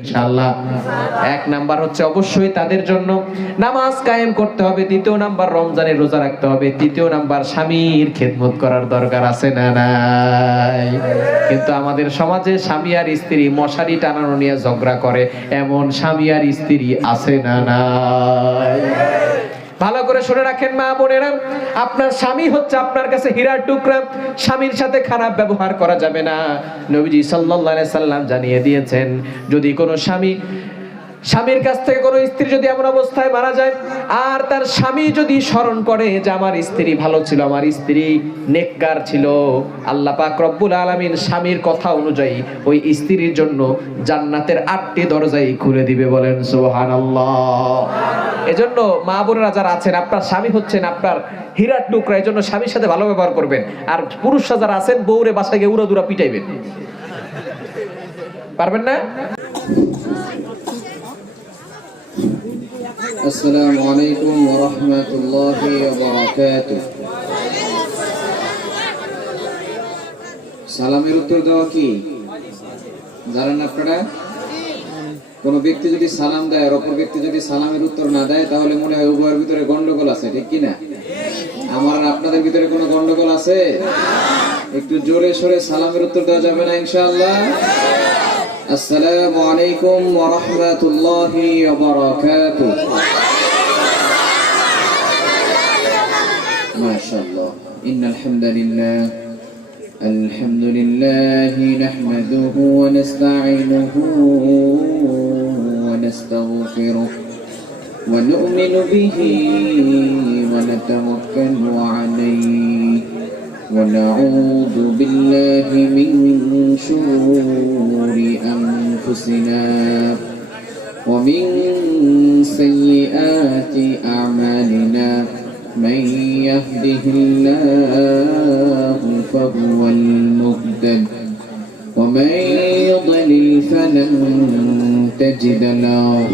ইনশাআল্লাহ। এক নাম্বার হচ্ছে অবশ্যই তাদের জন্য নামাজ কায়েম করতে হবে, দ্বিতীয় নাম্বার রমজানের রোজা রাখতে হবে, তৃতীয় নাম্বার স্বামীর খেদমত করার দরকার আছে না নাই? কিন্তু আমাদের সমাজে স্বামী আর স্ত্রী মশারি টানানো নিয়ে ঝগড়া করে, এমন স্বামী আর স্ত্রী আছে না নাই? ভালো করে শুনে রাখেন মা বোনেরা, আপনার স্বামী হচ্ছে আপনার কাছে হীরার টুকরা। স্বামীর সাথে খারাপ ব্যবহার করা যাবে না। নবীজি সাল্লাল্লাহু আলাইহি সাল্লাম জানিয়ে দিয়েছেন, যদি কোনো স্বামীর কাছ থেকে কোনো স্ত্রী যদি এমন অবস্থায় মারা যায় আর তার স্বামী যদি স্মরণ করে যে আমার স্ত্রী ভালো ছিল, আমার স্ত্রী নেককার ছিল, আল্লাহ পাক রব্বুল আলামিন স্বামীর কথা অনুযায়ী ওই স্ত্রীর জন্য জান্নাতের 8টি দরজাই খুলে দিবে। বলেন সুবহানাল্লাহ। এজন্য মা বোনেরা যারা আছেন, আপনার স্বামী হচ্ছেন আপনার হীরার টুকরা, এজন্য স্বামীর সাথে ভালো ব্যবহার করবেন। আর পুরুষরা যারা আছেন, বউরে বাসায় গিয়ে উড়াদুরা পিটাইবেন, পারবেন না? আসসালামু আলাইকুম ওয়া রাহমাতুল্লাহি ওয়া বারাকাতুহু। সালামের উত্তর দেওয়া কি জানেন আপনারা? কোন ব্যক্তি যদি সালাম দেয় আর অপর ব্যক্তি যদি সালামের উত্তর না দেয়, তাহলে মনে হয় উভয়ের ভিতরে গন্ডগোল আছে, ঠিক কি না? আমার আর আপনাদের ভিতরে কোনো গন্ডগোল আছে? একটু জোরে সোরে সালামের উত্তর দেওয়া যাবে না ইনশাআল্লাহ? আসসালামু আলাইকুম ওয়া রাহমাতুল্লাহি ওয়া বারাকাতুহু। মাশাআল্লাহ। ইন্নাল হামদালিল্লাহ আলহামদুলিল্লাহি নাহমাদুহু ওয়া নাস্তাঈনুহু ওয়া নাস্তাগফিরুহু ওয়া নু'মিনু বিহি ওয়া নাতাওয়াক্কালু আলাইহি ওয়া নাউযু বিল্লাহি মিন শুরুরি আনফুসিনা ওয়া মিন সাইয়্যাতি আ'মালিনা من يهده الله فهو المهتد ومن يضلل فلن تجد له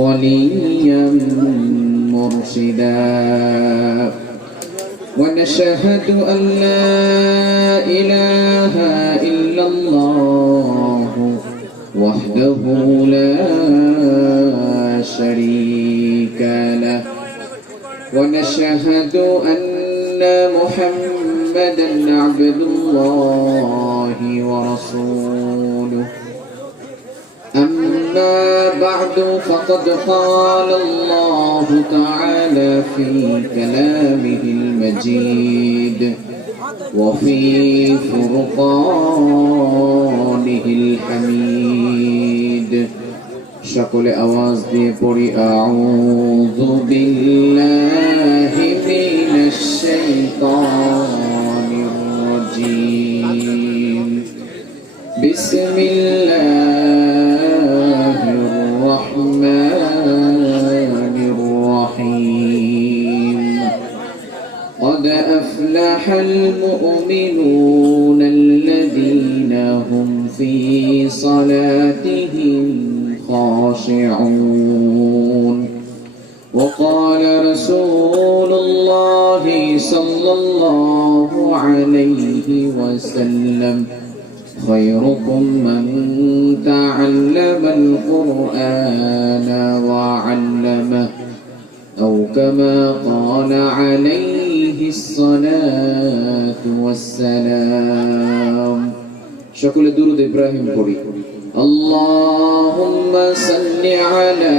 وليا مرشدا ونشهد أن لا إله إلا الله وحده لا شريك له ونشهد أن محمدا عبد الله ورسوله أما بعد فقد قال الله تعالى في كلامه المجيد وفي فرقانه الحميد। সকলে আওয়াজ দিয়ে পড়ি আউযু বিল্লাহি মিনাশ শাইতানির রাজীম বিসমিল্লাহির রাহমানির রাহিম قد أفلح المؤمنون الذين هم في صلاتهم خاشعون وقال رسول الله صلى الله عليه وسلم خيركم من تعلم القرآن وعلمه أو كما قال عليه الصلاة والسلام। شكل درود إبراهيم قري اللهم صل على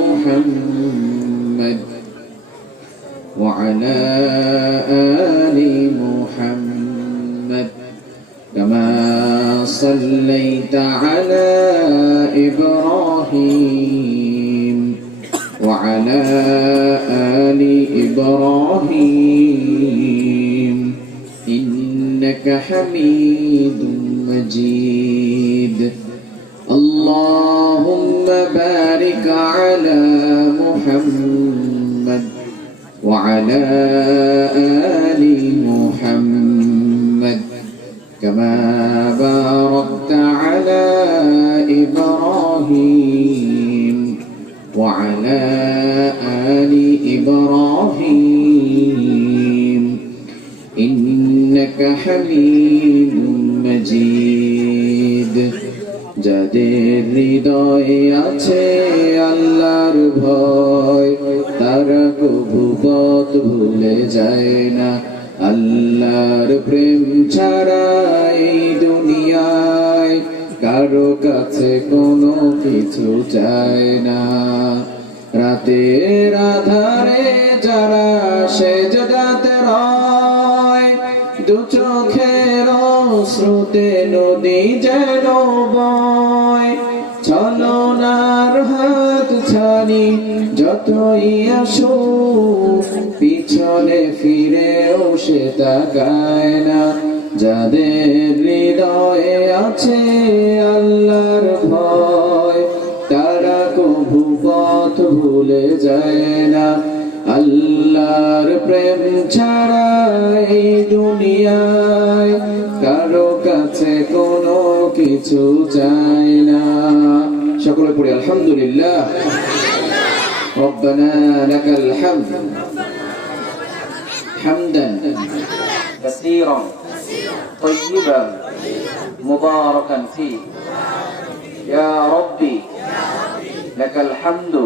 محمد وعلى آل محمد كما صليت على إبراهيم وعلى آل إبراهيم إنك حميد مجيد। اللهم بارك على محمد وعلى آل محمد كما باركت على إبراهيم وعلى آل إبراهيم إنك حميد مجيد। যাদের হৃদয়ে আছে আল্লাহর ভয়, তারা কবু পথ ভুলে যায় না। আল্লাহর প্রেম ছাড়া এই দুনিয়ায় কারো কাছে কোনো কিছু চায় না। রাতের আধারে যারা সেজদাতে রয়, দু চোখের শ্রুতে নদী যেন বয়। ছলনার হাত ছানি যতই আসুক, পিছনে ফিরেও সে তাকায় না। যাদের হৃদয়ে আছে আল্লাহর ভয়, তারা কবু পথ ভুলে যায় না। আল্লাহর প্রেম ছাড়া এই দুনিয়ায় কারো কাছে কোনো কিছু চায় না। সকলে পড়ি আলহামদুলিল্লাহ। রব্বানা লাকাল হামদ হামদান কাসীরান তাইয়িবান মুবারাকান ফীহি ইয়া রাব্বি লাকাল হামদু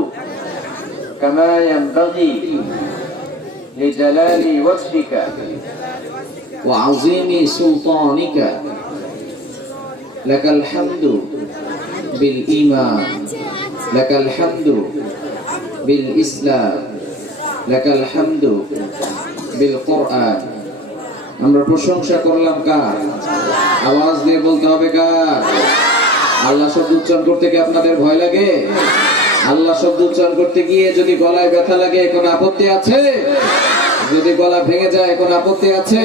কামা ইয়ানবাগি লিজালালি ওয়াজহিকা ওয়া আযীমি সুলতানিকা। লাকাল হামদু বিল ঈমান, লাকাল হামদু বিল ইসলাম, লাকাল হামদু বিল কোরআন। আমরা প্রশংসা করলাম কার? আওয়াজ দিয়ে বলতে হবে কার? আল্লাহ শব্দ উচ্চারণ করতে কি আপনাদের ভয় লাগে? আল্লাহ শব্দ উচ্চারণ করতে গিয়ে যদি গলায় ব্যথা লাগে কোনো আপত্তি আছে? যদি গলা ভেঙে যায় কোনো আপত্তি আছে?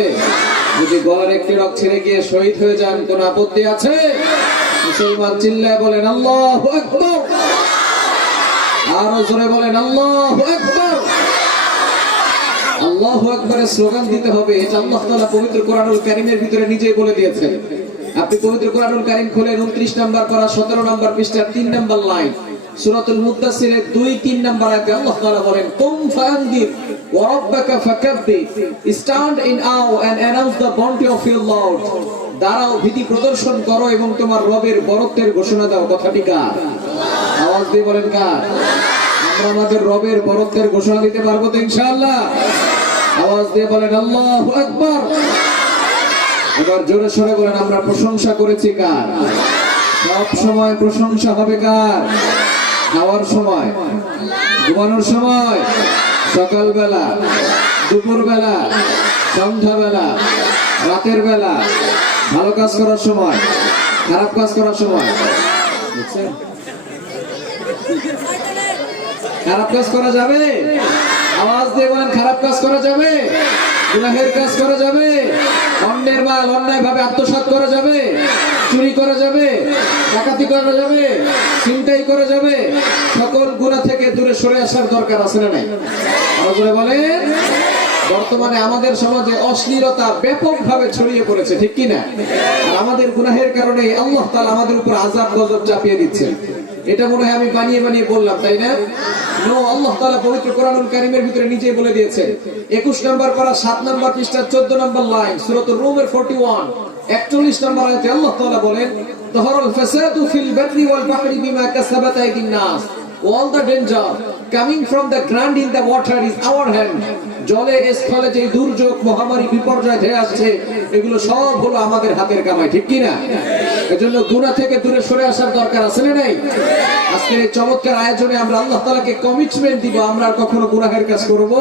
যদি গলার একটি রগ ছিঁড়ে গিয়ে শহীদ হয়ে যান কোনো আপত্তি আছে? মুসলমান চিল্লায় বলেন আল্লাহু আকবার, আরো জোরে বলেন আল্লাহু আকবার। আল্লাহু আকবারের স্লোগান দিতে হবে, এটা আল্লাহ তাআলা পবিত্র কোরআনুল কারীমের ভিতরে নিজেই বলে দিয়েছেন। আপনি পবিত্র কোরআনুল কারীম খুলে 29 নম্বর পারা 17 নম্বর পৃষ্ঠার 3 নম্বর লাইন সূরাতুল মুদ্দাসসিরের 2-3 নম্বর আয়াতে আল্লাহ তাআলা বলেন, কুম ফাআনদির ওয়া রাব্বাকা ফাকাব্বির, স্ট্যান্ড ইন আও and announce the bounty of your lord. দাঁড়াও, ভীতি প্রদর্শন করো এবং তোমার রবের বরত্বের ঘোষণা দাও। কথাটি কার? আওয়াজ দিয়ে বলেন কার? আমরা আমাদের রবের বরত্বের ঘোষণা দিতে পারবো তো ইনশাআল্লাহ? আওয়াজ দিয়ে বলেন আল্লাহু আকবার। এবার জোরে সরে বলেন আমরা প্রশংসা করেছি কার? সব সময় প্রশংসা হবে কার? খাওয়ার সময়, ঘুমানোর সময়, সকালবেলা, দুপুরবেলা, সন্ধ্যাবেলা, রাতের বেলা, ভালো কাজ করার সময়, খারাপ কাজ করার সময়। খারাপ কাজ করা যাবে? আওয়াজ দিয়ে বলেন খারাপ কাজ করা যাবে? গুনাহের কাজ করা যাবে? অন্যের মাল অন্যায় ভাবে আত্মসাৎ করা যাবে? চুরি করা যাবে? ডাকাতি করা যাবে? ছিনতাই করা যাবে? সকল গুনাহ থেকে দূরে সরে আসার দরকার আছে না নাই? আরো বলেন। বর্তমানে আমাদের সমাজে অশ্লীলতা ব্যাপকভাবে ছড়িয়ে পড়েছে, ঠিক কি না? আর আমাদের গুনাহের কারণে আল্লাহ তাআলা আমাদের উপর আযাব গজব চাপিয়ে দিচ্ছে। এটা মনে হয় আমি বানিয়ে বানিয়ে বললাম, তাই না? নো, আল্লাহ তাআলা পবিত্র কোরআনুল কারীমের ভিতরে নিজেই বলে দিয়েছে। 21 নম্বর পারা 7 নম্বর পৃষ্ঠা 14 নম্বর লাইন সূরাতুর রুমের 41 41 নম্বর আয়াতে আল্লাহ তাআলা বলেন, যাহারাল ফাসাদু ফিল বাররি ওয়াল বাহরি বিমা কাসাবাত আইদিন নাস, all the danger coming from the ground in the water is our hand. জলে স্থলে যে দুর্যোগ মহামারী বিপর্যয় ধেয়ে আসছে এগুলো সব হলো আমাদের হাতের কামাই, ঠিক কি না? এজন্য গুনাহ থেকে দূরে সরে আসার দরকার আছে না নাই? আজকে এই চমৎকার আয়োজনে আমরা আল্লাহ তাআলাকে কমিটমেন্ট দিব, আমরা আর কখনো গুনাহের কাজ করব।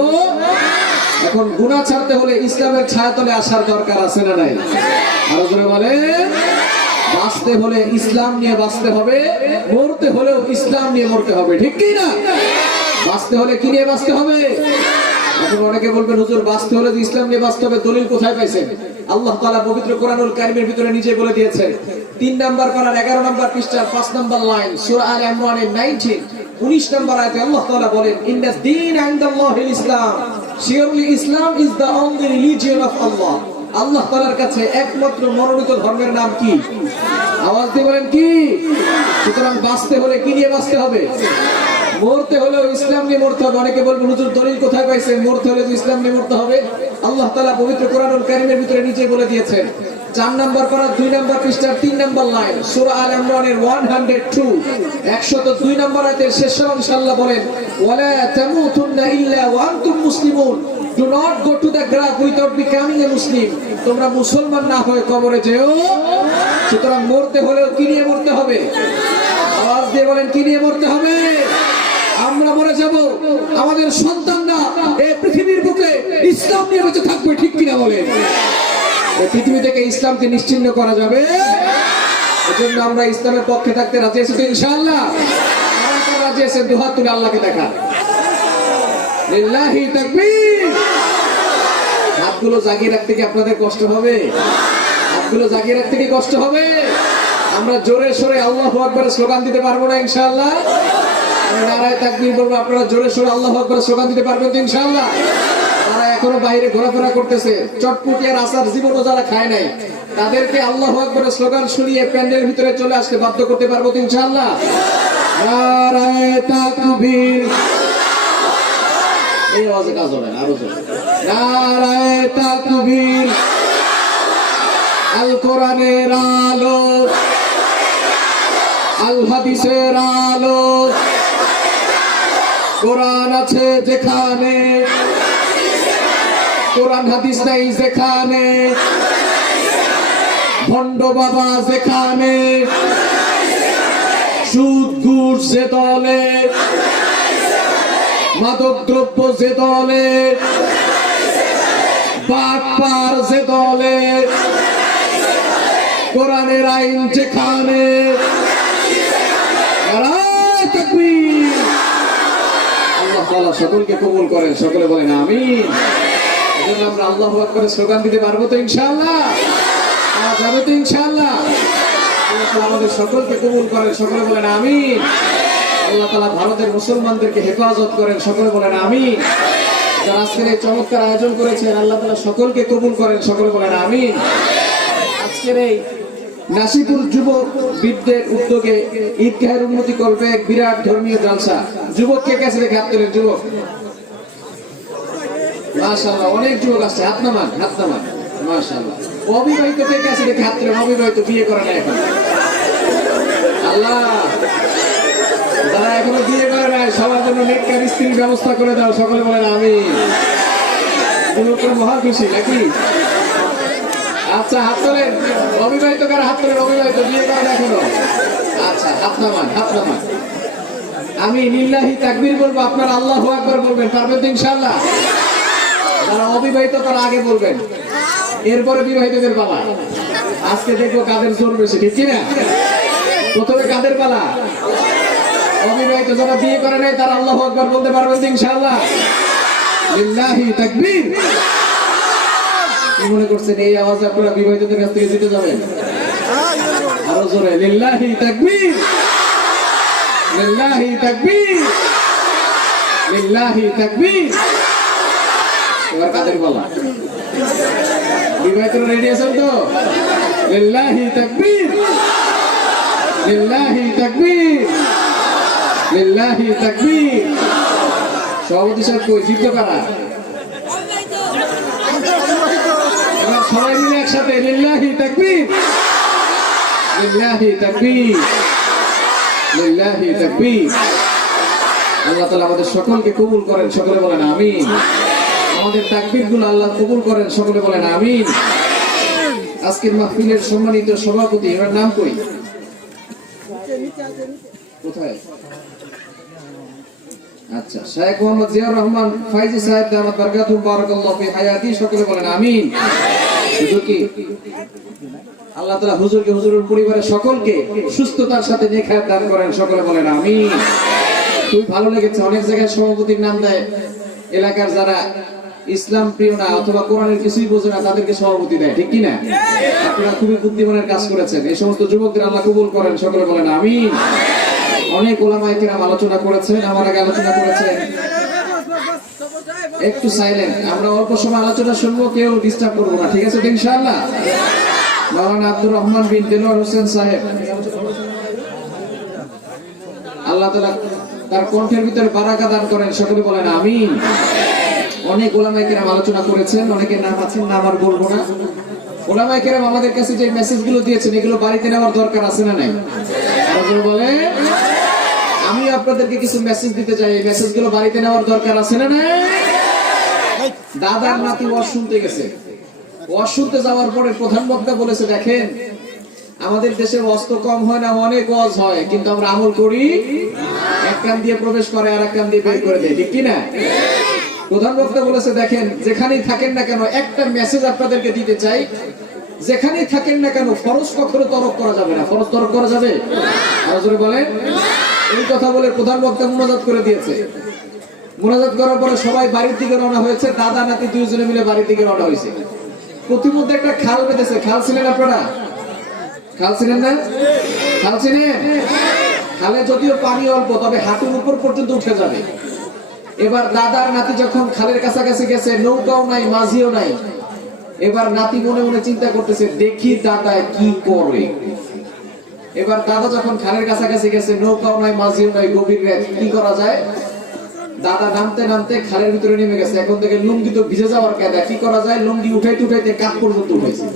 এখন গুনাহ ছাড়তে হলে ইসলামের ছায়াতলে আসার দরকার আছে না নাই? আরো জোরে বলেন। বাঁচতে হলে ইসলাম নিয়ে বাঁচতে হবে, মরতে হলেও ইসলাম নিয়ে মরতে হবে, ঠিক কি না? বাঁচতে হলে কি নিয়ে বাঁচতে হবে? এখন অনেকে বলবেন হুজুর বাঁচতে হলে ইসলাম নিয়ে বাঁচতে হবে, দলিল কোথায় পাইছেন? আল্লাহ তাআলা পবিত্র কোরআনুল কারীমের ভিতরে নিজে বলে দিয়েছেন। 3 নাম্বার পারার 11 নম্বর পৃষ্ঠার 5 নম্বর লাইন সূরা আলে ইমরানের 19 নম্বর আয়াতে আল্লাহ তাআলা বলেন, ইন্নাদ দীন ইনদাল্লাহিল ইসলাম, surely Islam is the only religion of Allah. আল্লাহ তাআলার কাছে একমাত্র মনোনীত ধর্মের নাম কি? আওয়াজ দিয়ে বলেন কি? সুতরাং বাঁচতে হলে কি নিয়ে বাঁচতে হবে? মরতে হলেও ইসলাম নিয়ে মরতে হবে। অনেকে বলবেন হুজুর দলিল কোথায় পাইছেন? মরতে হলে তো ইসলাম নিয়ে মরতে হবে। আল্লাহ তাআলা পবিত্র কোরআনুল কারীমের ভিতরে নিজে বলে দিয়েছেন, 4 নম্বর পারা 2 নম্বর পৃষ্ঠার 3 নম্বর লাইন সূরা আল ইমরানের 102 102 নম্বর আয়াতের শেষ অংশ আল্লাহ বলেন ওয়ালা তামুতুন্না ইল্লা ওয়া আনতুম মুসলিমুন do not go to the grave without becoming a Muslim তোমরা মুসলমান না হয়ে কবরে যেও সুতরাং মরতে হলেও কি নিয়ে মরতে হবে আওয়াজ দিয়ে বলেন কি নিয়ে মরতে হবে আমরা মরে যাব আমাদের সন্তানরা এই পৃথিবীর বুকে ইসলাম নিয়ে বেঁচে থাকবে ঠিক কিনা বলেন এই পৃথিবী থেকে ইসলামকে নিশ্চিহ্ন করা যাবে এজন্য আমরা ইসলামের পক্ষে থাকতে রাজি আছি তো ইনশাআল্লাহ আমরা রাজি আছি দুহাত তুলে আল্লাহকে দেখা লিল্লাহি তাকবীর হাতগুলো জাগিয়ে রাখতে কি আপনাদের কষ্ট হবে হাতগুলো জাগিয়ে রাখতে কি কষ্ট হবে আমরা জোরে সোরে আল্লাহু আকবার স্লোগান দিতে পারবো না ইনশাআল্লাহ নারায়ে তাকবীর বলবো আপনারা জোরে সোরে আল্লাহু আকবার স্লোগান দিতে পারবেন তো ইনশাআল্লাহ তারা এখনো বাইরে ঘোরাফেরা করতেছে চটপটি আর আসার জীবনও যারা খায় নাই তাদেরকে আল্লাহু আকবার স্লোগান শুনিয়ে প্যান্ডেলের ভিতরে চলে আসতে বাধ্য করতে পারবো তো ইনশাআল্লাহ নারায়ে তাকবীর এই আওয়াজে কাজ হবে আরো জোরে নারায়ে তাকবীর আল কোরআনের আলো আল হাদিসের আলো কোরআন আছে যেখানে কোরআন হাদিস নাই যেখানে ভণ্ড বাবা যেখানে সুদ ঘুষ যে দলে মাদক দ্রব্য যে দলে বাটপার যে দলে কোরআনের আইন যেখানে নারায়ে তাকবীর আল্লাহ তাআলা সকলকে কবুল করেন সকলে বলেন আমিন এজন্য আমরা আল্লাহু আকবার স্লোগান দিতে পারবো তো ইনশাআল্লাহ যাবে তো ইনশাআল্লাহ আল্লাহ তাআলা আমাদের সকলকে কবুল করেন সকলে বলেন আমিন আল্লাহ তাআলা ভারতের মুসলমানদেরকে হেফাজত করেন সকলে বলেন আমিন যারা আজকের এই চমৎকার আয়োজন করেছেন আল্লাহ তাআলা সকলকে কবুল করেন সকলে বলেন আমিন আজকের এই নাসিপুর যুবক বিদ্যের উদ্যোগে ঈদগাহের উন্নতি করবে এক বিরাট ধর্মীয় জলসা যুবককে কাছে রেখে হাত তোলেন যুবক মাশাআল্লাহ অনেক যুবক আছে হাত নামান মাশাআল্লাহ অবিবাহিত কে কাছে রেখে হাত তোলেন অবিবাহিত বিয়ে করে না এখন আল্লাহ যারা এখনো বিয়ে করে না সবার জন্য নেককার স্ত্রীর ব্যবস্থা করে দাও সকলে বলেন আমিন যুবকরা মহা খুশি নাকি আচ্ছা হাত তোলেন অবিবাহিত কারা হাত তোলেন অবিবাহিত বিয়ে করেন এখনো আচ্ছা হাত নামান আমি লিল্লাহি তাকবীর বলবো আপনারা আল্লাহু আকবার বলবেন পারবেন তো ইনশাআল্লাহ যারা অবিবাহিত তারা আগে বলবেন এরপরে বিবাহিতদের পালা আজকে দেখবো কাদের জোর বেশি ঠিক কি না প্রথমে কাদের পালা অবিবাহিত যারা বিয়ে করে নাই তারা আল্লাহু আকবার বলতে পারবেন তো ইনশাআল্লাহ লিল্লাহি তাকবীর মনে করছেন এই আওয়াজ আপনারা বিবাহিতদের কাছ থেকে জিতে যাবেন আরো জোরে লিল্লাহি তাকবীর লিল্লাহি তাকবীর লিল্লাহি তাকবীর এবার কাদের বলা বিবাহিতরা রেডি আছেন তো লিল্লাহি তাকবীর লিল্লাহি তাকবীর লিল্লাহি তাকবীর সভাপতি সাহেব কই জিততে পারা সবাই মিলে একসাথে লিল্লাহি তাকবীর লিল্লাহি তাকবীর লিল্লাহি তাকবীর আল্লাহ তাআলা আমাদের সকলকে কবুল করেন সকলে বলেন আমিন আমাদের তাকবীরগুলো আল্লাহ কবুল করেন সকলে বলেন আমিন আজকের মাহফিলের সম্মানিত সভাপতি এর নাম কই কোথায় আচ্ছা শেখ মোহাম্মদ জিয়াউর রহমান ফাইজি সাহেব দামাত বারাকাতুহু বারাকাল্লাহু ফি হায়াতি সকলে বলেন আমিন হুজুর কি আল্লাহ তাআলা হুজুরকে হুজুরের পরিবারের সকলকে সুস্থতার সাথে নেখায়াত দান করেন সকলে বলেন আমিন খুব ভালো লেগেছে অনেক জায়গায় সভাপতির নাম দেয় এলাকার যারা ইসলাম প্রিয় না অথবা কোরআনের কিছুই বোঝে না তাদেরকে সভাপতি দেয় ঠিক কি না আপনারা খুবই বুদ্ধিমানের কাজ করেছেন এই সমস্ত যুবকদের আল্লাহ কবুল করেন সকলে বলেন আমিন অনেক ওলামায়ে কেরাম আলোচনা করেছেন আমার আগে আলোচনা করেছেন একটু সাইলেন্ট আমরা অল্প সময় আলোচনা শুনবো কেউ ডিস্টার্ব করবো না ঠিক আছে ইনশাআল্লাহ মাওলানা আব্দুর রহমান বিন দেলোয়ার হোসেন সাহেব আল্লাহ তাআলা তার কণ্ঠের ভিতরে বারাকা দান করেন সকলে বলেন আমিন অনেক ওলামায়ে কেরাম আলোচনা করেছেন অনেকের নাম আছে নাম আর বলবো না ওলামায়ে কেরাম আমাদের কাছে যে মেসেজগুলো দিয়েছেন এগুলো বাড়িতে নেওয়ার দরকার আছে না নাই? আপনারা বলে আমি আপনাদেরকে কিছু মেসেজ দিতে চাই, এই মেসেজগুলো বাড়িতে নেওয়ার দরকার আছে না নাই? দাদার নাতি ওয়াজ শুনতে গেছে, ওয়াজ শুনতে যাওয়ার পরে প্রধান বক্তা বলেছে, দেখেন আমাদের দেশে ওয়াজ তো কম হয় না, অনেক ওয়াজ হয়, কিন্তু আমরা আমল করি, এক কান দিয়ে প্রবেশ করে আর এক কান দিয়ে বের করে দেয়, ঠিক কি না? প্রধান বক্তা বলেছে, দেখেন যেখানেই থাকেন না কেন একটা মেসেজ আপনাদেরকে দিতে চাই, যেখানেই থাকেন না কেন ফরজ কখনো তরক করা যাবে না। ফরজ তরক করা যাবে? আরো বলেন। এই কথা বলে প্রধান বক্তা মুনাজাত করে দিয়েছে। মুনাজাত করার পরে সবাই বাড়ির দিকে রওনা হয়েছে, দাদা নাতি দুইজনে মিলে বাড়ির দিকে রওনা হয়েছে। প্রতিমধ্যে একটা খাল বেঁধেছে, খাল ছিলেন আপনারা? খাল ছিলেন না? খাল ছিলেন? খালে যদিও পানি অল্প, তবে হাঁটুর উপর পর্যন্ত উঠে যাবে। এবার দাদার নাতি যখন খালের কাছাকাছি গেছে, নৌকাও নাই, মাঝিও নাই। এবার নাতি মনে মনে চিন্তা করতেছে, দেখি দাদা কি করে। এবার দাদা যখন খালের কাছাকাছি গেছে, নৌকাও নাই, মাঝিও নাই, গভীর রাত, কি করা যায়? দাদা নামতে নামতে খালের ভিতরে নেমে গেছে। এখন থেকে লুঙ্গি তো ভিজে যাওয়ার কায়দা, কি করা যায়? লুঙ্গি উঠাইতে উঠাইতে কাপ পর্যন্ত উঠেছে।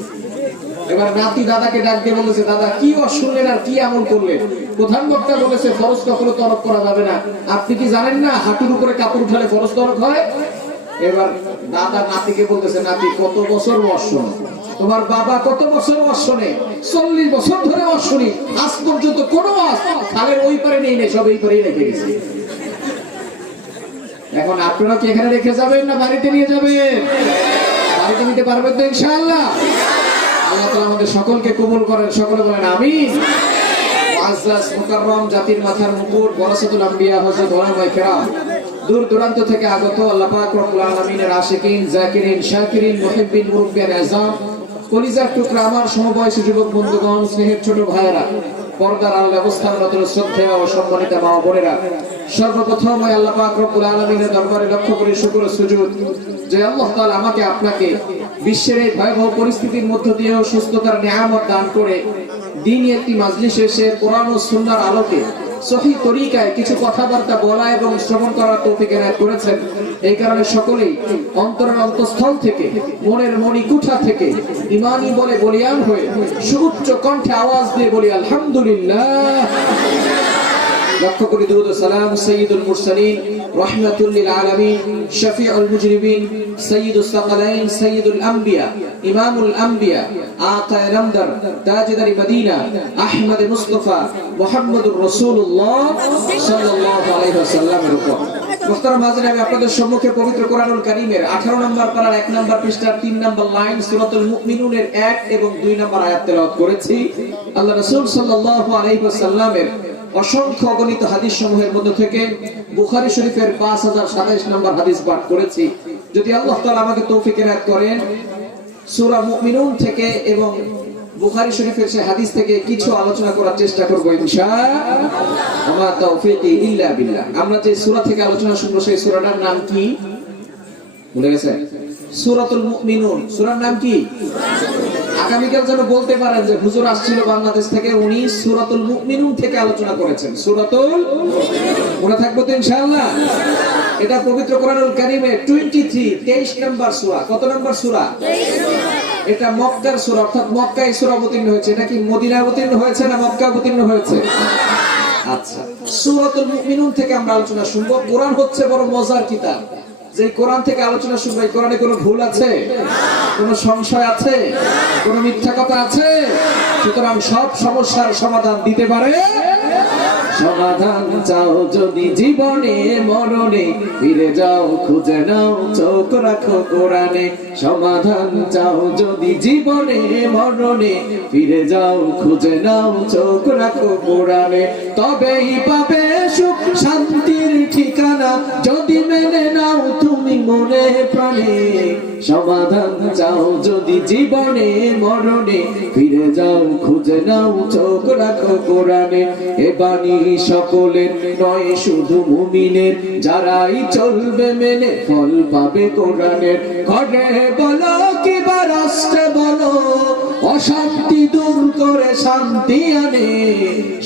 এবার নাতি দাদাকে ডাক দিয়ে বলেছে, দাদা কি শুনলেন আর কি আমল করলেন? প্রধান বক্তা বলেছে ফরজ কখনো তরক করা যাবে না, আপনি কি জানেন না হাঁটুর উপরে কাপড় উঠালে ফরজ তরক হয়? এবার দাদা নাতিকে বলতেছে, নাতি কত বছর ওয়াজ শোনো, তোমার বাবা কত বছর ওয়াজ শোনে, 40 বছর ধরে ওয়াজ শুনি, আজ পর্যন্ত কোনো ওয়াজ খালের ওই পারে নেই, সব এই পারেই রেখে গেছে। এখন আপনারা কি এখানে রেখে যাবেন না বাড়িতে নিয়ে যাবেন? বাড়িতে নিতে পারবেন তো ইনশাআল্লাহ? আল্লাহ তাআলা আমাদের সকলকে কবুল করেন, সকলে বলেন আমিন। মুআজ্জাজ মুকাররম জাতির মাথার মুকুট ওয়ারাসাতুল আম্বিয়া হযরত ওলামায়ে কেরাম, দূর দূরান্ত থেকে আগত আল্লাহ পাক রব্বুল আলামিনের আশিকিন, জাকিরিন, শাকিরিন, মুহিব্বিন, মুরব্বিয়ান আযম, কলিজার টুকরা আমার সমবয়সী যুবক বন্ধুগণ, স্নেহের ছোট ভাইয়েরা, পর্দার আড়ালে অবস্থানরত শ্রদ্ধেয় ও সম্মানিত মা ও বোনেরা, সর্বপ্রথম ওই আল্লাহ পাক রব্বুল আলামিনের দরবারে লক্ষ্য করে শুকর ও সুজুদ যে আল্লাহ তাআলা আমাকে আপনাকে বিশ্বের এই ভয়াবহ পরিস্থিতির মধ্য দিয়েও সুস্থতার নিয়ামত দান করে দিনই একটি মাজলিসে এসে কোরআন ও সুন্নাহর আলোকে সহিহ তরিকায় কিছু কথাবার্তা বলা এবং শ্রবণ করার তৌফিক এনায়েত করেছেন। এই কারণে সকলেই অন্তরের অন্তঃস্থল থেকে, মনের মণিকুঠা থেকে ঈমানি বলে বলিয়ান হয়ে সুউচ্চ কণ্ঠে আওয়াজ দিয়ে বলি আলহামদুলিল্লাহ। লক্ষ্য করি দুরূদ ও সালাম সাইয়্যিদুল মুরসালিন রাহমাতুল লিল আলামিন শাফিউল মুজরিমিন সাইয়্যিদুস সাকালাইন সাইয়্যিদুল আম্বিয়া ইমামুল আম্বিয়া আকায়ে নামদার তাজদার মদিনা আহমদ মুস্তাফা মুহাম্মদুর রাসূলুল্লাহ সাল্লাল্লাহু আলাইহি ওয়াসাল্লামের উপর। মুহতারাম হাজির, আমি আপনাদের সম্মুখে পবিত্র কোরআনুল কারীমের 18 নম্বর পারার 1 নম্বর পৃষ্ঠার 3 নম্বর লাইন সূরাতুল মুমিনুনের 1 এবং 2 নম্বর আয়াত তেলাওয়াত করেছি। আল্লাহ রাসূল সাল্লাল্লাহু আলাইহি ওয়াসাল্লামের অসংখ্য অগণিত হাদিস সমূহের মধ্য থেকে বুখারী শরীফের 5027 নম্বর হাদিস পাঠ করেছি। যদি আল্লাহ তাআলা আমাকে তৌফিক এনায়েত করেন, সূরা মুমিনুন থেকে এবং বুখারী শরীফের সেই হাদিস থেকে কিছু আলোচনা করার চেষ্টা করব ইনশাআল্লাহ। ওয়া তাওফীকি ইল্লা বিল্লাহ। আমরা যে সূরা থেকে আলোচনা শুনবো সেই সূরাটার নাম কি ভুলে গেছেন? সূরাতুল মুমিনুন। সূরার নাম কি? আগামীকাল যেন বলতে পারেন যে হুজুর আসছিল বাংলাদেশ থেকে, উনি সূরাতুল মুমিনুন থেকে আলোচনা করেছেন। সূরাতুল মনে থাকবে তো ইনশাআল্লাহ? এটা পবিত্র কোরআনুল কারীমের 23 নম্বর সূরা। কত নম্বর সূরা? 23। এটা মক্কার সূরা, অর্থাৎ মক্কায় সূরা অবতীর্ণ হয়েছে। এটা কি মদিনায় অবতীর্ণ হয়েছে না মক্কায় অবতীর্ণ হয়েছে? আচ্ছা, সূরাতুল মুমিনুন থেকে আমরা আলোচনা শুনবো। কোরআন হচ্ছে বড় মজার কিতাব। যে কোরআন থেকে আলোচনা শুনবো, এই কোরআনে কোনো ভুল আছে? কোনো সংশয় আছে? কোনো মিথ্যা কথা আছে? সুতরাং সব সমস্যার সমাধান দিতে পারে। সমাধান চাও যদি জীবনে মরণে, ফিরে যাও খুঁজে নাও চোখ রাখো কোরআনে। সমাধান চাও যদি জীবনে মরণে, ফিরে যাও খুঁজে নাও চোখ রাখো কোরআনে। তবেই পাবে সুখ শান্তির ঠিকানা, যদি মেনে নাও তুমি মনে প্রাণে। সমাধান চাও যদি জীবনে মরণে, ফিরে যাও খুঁজে নাও চোখ রাখো কোরআনে। এ বাণী সকলের নয় শুধু মুমিনের, যারাই চলবে মেনে ফল পাবে কোরআনের। ঘরে বলো কিবা রাষ্ট্রে বলো, অশান্তি দূর করে শান্তি আনে,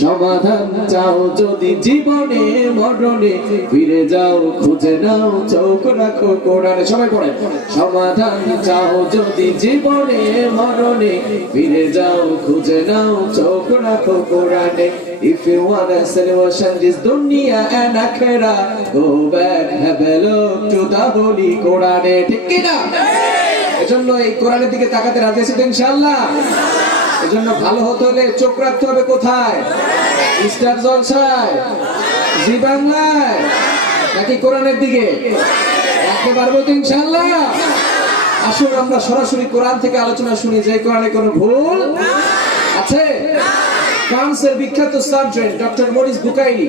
সমাধান চাও যদি জীবনে মরণে, ফিরে যাও খুঁজে নাও চোখ রাখো কোরআনে। সবাই পড়ে, সমাধান চাও যদি জীবনে মরণে, ফিরে যাও খুঁজে নাও চোখ রাখো কোরআনে। If you wanna solution this dunya and akhirah, go back, have a look to the holy Quran. ঠিক কি না? এজন্য এই কোরআনের দিকে তাকাতে রাজি আছি তো ইনশাআল্লাহ? এজন্য ভালো হতে হলে চোখ রাখতে হবে কোথায়? স্টার জলসায়, জি বাংলায়, নাকি কোরআনের দিকে? রাখতে পারবো তো ইনশাআল্লাহ? আসুন আমরা সরাসরি কোরআন থেকে আলোচনা শুনি, যে কোরআনে কোনো ভুল আছে? ফ্রান্সের বিখ্যাত সার্জন ডক্টর মরিস বুকাইলি